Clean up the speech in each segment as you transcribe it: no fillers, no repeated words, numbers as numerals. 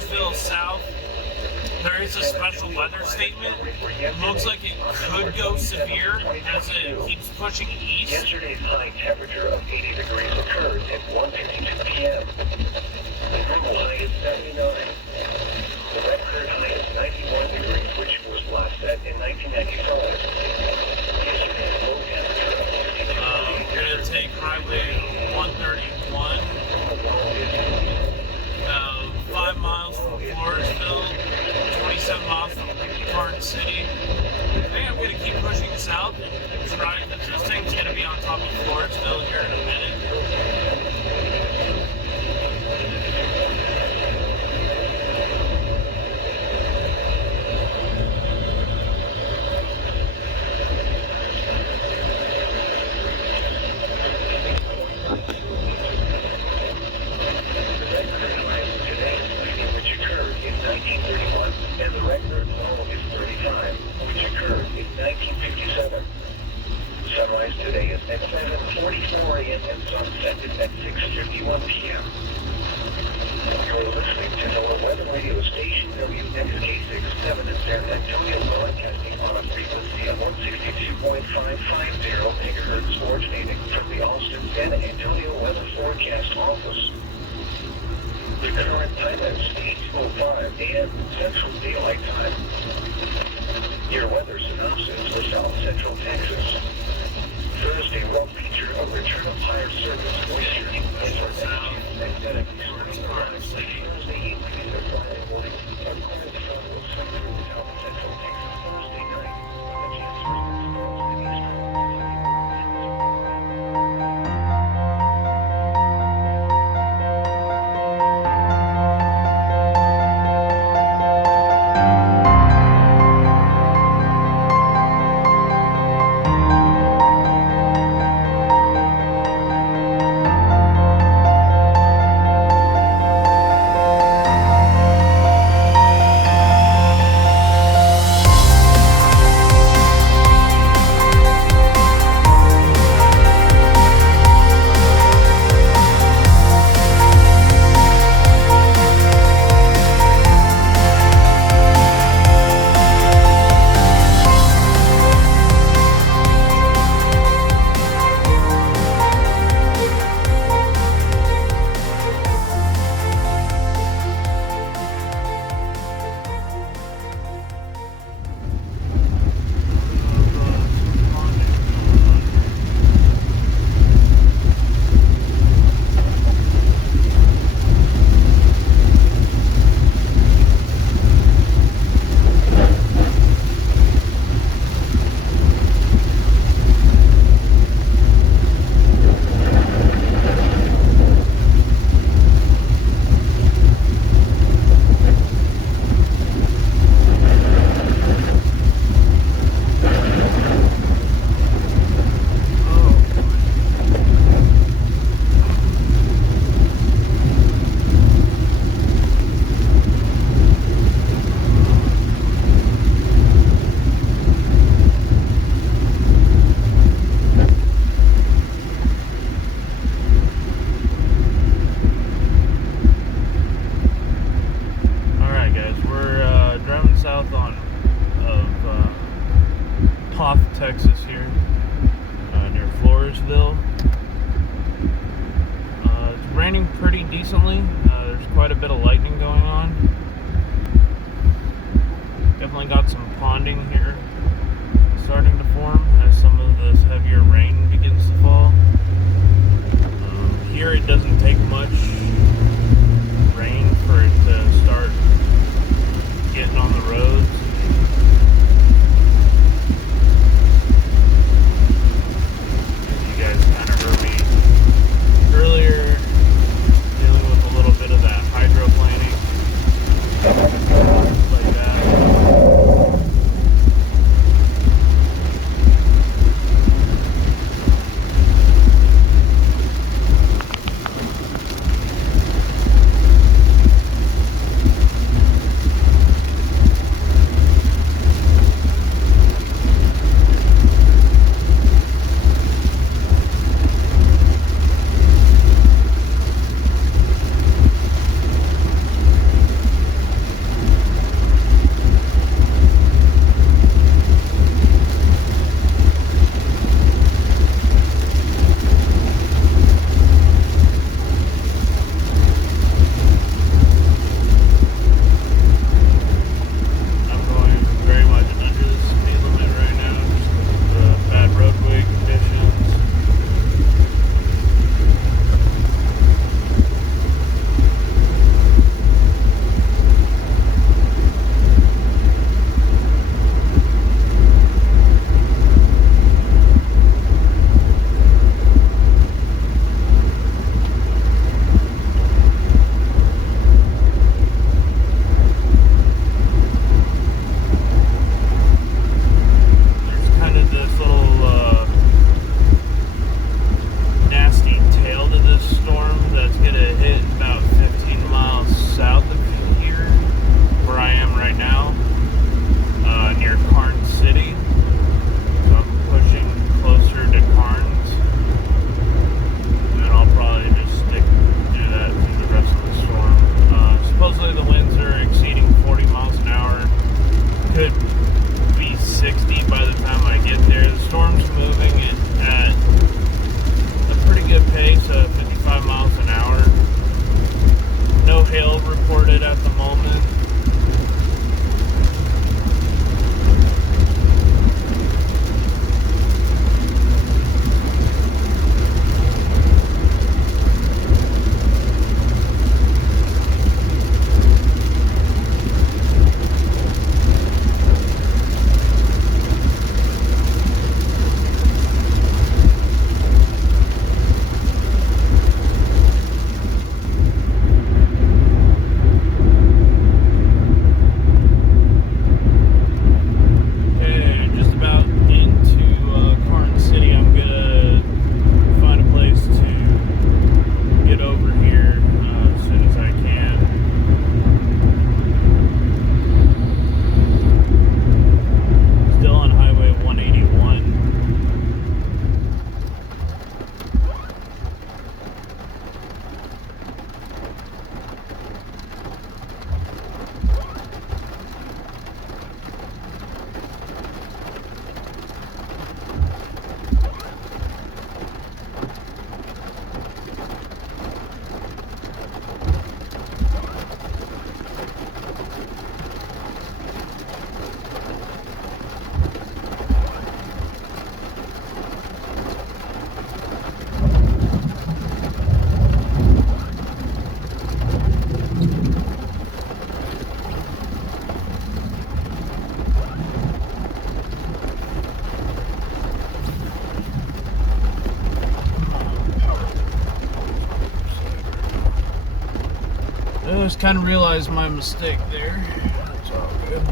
Floresville south, there is a special weather statement. It looks like it could go severe as it keeps pushing east. Yesterday's high temperature of 80 degrees occurred at 1:52 p.m. The normal high is 79. The record high is 91 degrees, which was last set in 1995. Yesterday's low temperature of 62 We're going to take Highway 131, 5 miles from Floresville, 27 miles from Garden City. I think I'm going to keep pushing south and try that this thing's going to be on top of Floresville here in a minute. And the record low is 35, which occurred in 1957. Sunrise today is at 7:44 a.m. and sunset is at 6:51 p.m. You're listening to NOAA Weather Radio Station WXK67 in San Antonio, broadcasting on a frequency of 162.550 megahertz, originating from the Austin, San Antonio Weather Forecast Office. The current time is 8:05 a.m. Central Daylight Time. Your weather synopsis for South Central Texas. Thursday will feature a return of higher surface moisture over magnetic Thursday evening and Friday morning. A cold front will center in South Central Texas Thursday night. The chance for thunderstorms in the eastern Texas here, near Floresville. It's raining pretty decently. There's quite a bit of lightning going on. Definitely got some ponding here starting to form as some of this heavier rain begins to fall. Here it doesn't take much rain for it to start getting on the roads. You guys kind of heard me earlier dealing with a little bit of that hydroplaning, like that. I just kind of realized my mistake there. It's all good.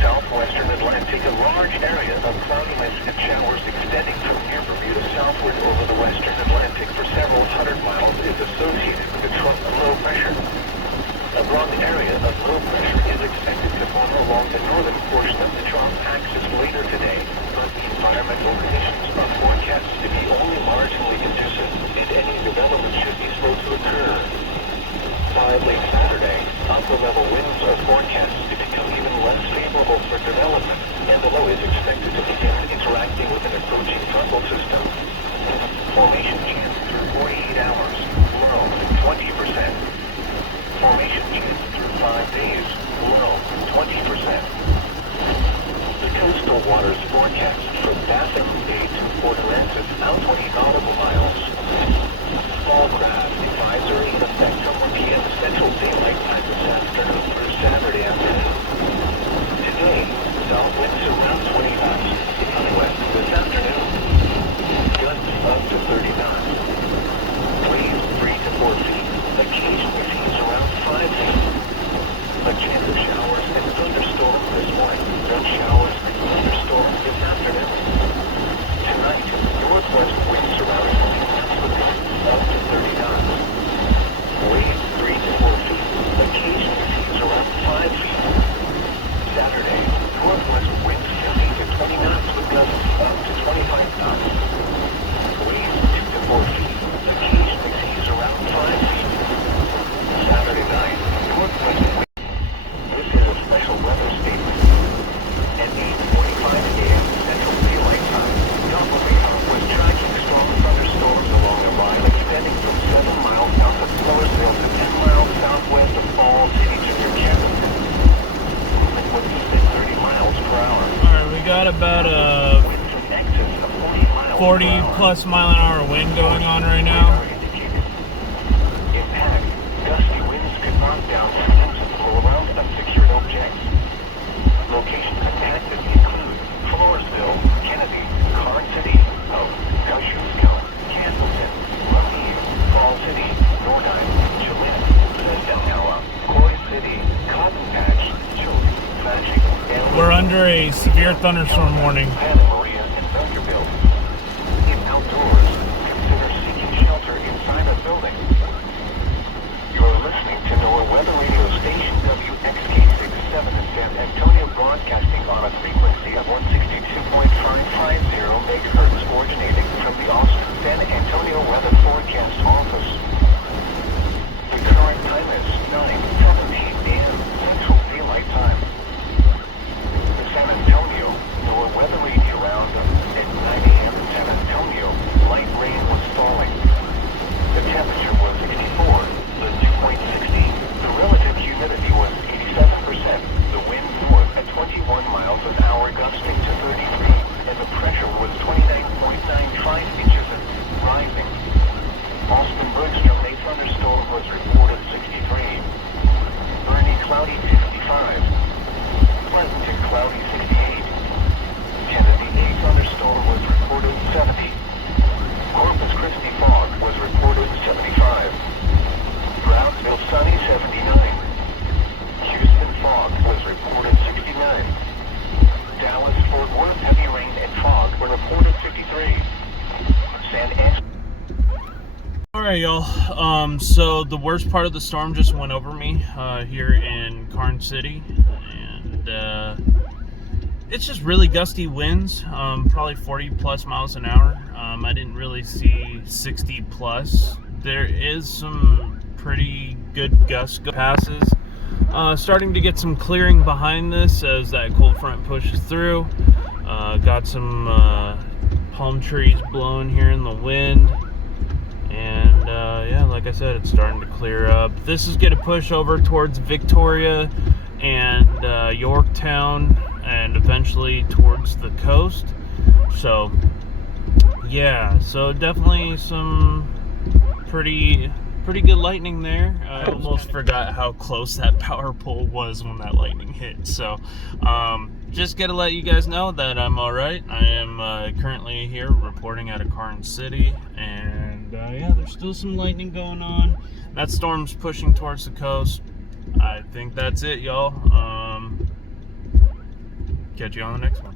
Southwestern Atlantic, a large area of cloudiness and showers extending from near Bermuda southward over the western Atlantic for several hundred miles is associated with a trough of low pressure. A broad area of low pressure is expected to form along the northern portion of the trough axis later today, but the environmental conditions are forecast to be only marginally conducive, and any development should be slow to occur. By late Saturday, upper-level winds are forecast to become even less favorable for development, and the low is expected to begin interacting with an approaching frontal system. Formation chance through 48 hours, low 20%. Formation chance through 5 days, low 20%. The coastal waters forecast from Baffin Bay to Port Aransas out 20 nautical miles. Small craft advisory in effect from 1 p.m. Central Daylight Time this afternoon through Saturday afternoon. Today, south winds around 20 knots. Coming west this afternoon, gusts up to 30 knots. Waves 3 to 4 feet. Occasionally seas around 5 feet. A chance of showers and thunderstorms this morning. Then showers and thunderstorms this afternoon. Tonight, northwest winds around 20 knots with gusts up to 30 knots. Waves 3 to 4 feet. Occasionally seas around 5 feet. Saturday, northwest winds 15 to 20 knots with gusts up to 25 knots. Waves 2 to 4 feet. Occasionally seas around 5 feet. Saturday night, northwest winds. This is a special weather statement. At 8:45 a.m. Central Daylight Time, Gulf radar was tracking strong thunderstorms along a line extending from 7 miles south of Floresville to 10 miles southwest of Falls City, Junior Canyon. Moving winds at 30 miles per hour. Alright, we got about a Winds in excess of 40 miles 40 per hour. plus mile an hour wind going on right now. Impact. Gusty winds could knock down systems and blow around unsecured objects. Locations impacted include Floresville, Kennedy, Karn City, Oak, Kosciuszko, Castleton, Lafayette, Fall City, Nordheim, Joliet, Sendauer, Cory City, Cotton Patch, Chilton, Fashing, and We're under a severe thunderstorm warning. Santa Maria and Vanderbilt. In outdoors, consider seeking shelter inside a building. You're listening to NOAA Weather Radio Station WXK67 in San Antonio, broadcasting on a frequency of 162.550 MHz, originating from the Austin San Antonio Weather Forecast Office. The current time is 9:17 a.m. Central Daylight Time. The San Antonio Alright, y'all. So the worst part of the storm just went over me here in Karnes City, and it's just really gusty winds, probably 40 plus miles an hour. I didn't really see 60 plus. There is some pretty good gust passes. Starting to get some clearing behind this as that cold front pushes through. Got some palm trees blowing here in the wind. And yeah, like I said, it's starting to clear up. This is going to push over towards Victoria and Yorktown and eventually towards the coast. So yeah, so definitely some pretty good lightning there. I almost forgot how close that power pole was when that lightning hit. So just gotta let you guys know that I'm alright. I am currently here reporting out of Karnes City, and yeah, there's still some lightning going on. That storm's pushing towards the coast. I think that's it, y'all. Catch you on the next one.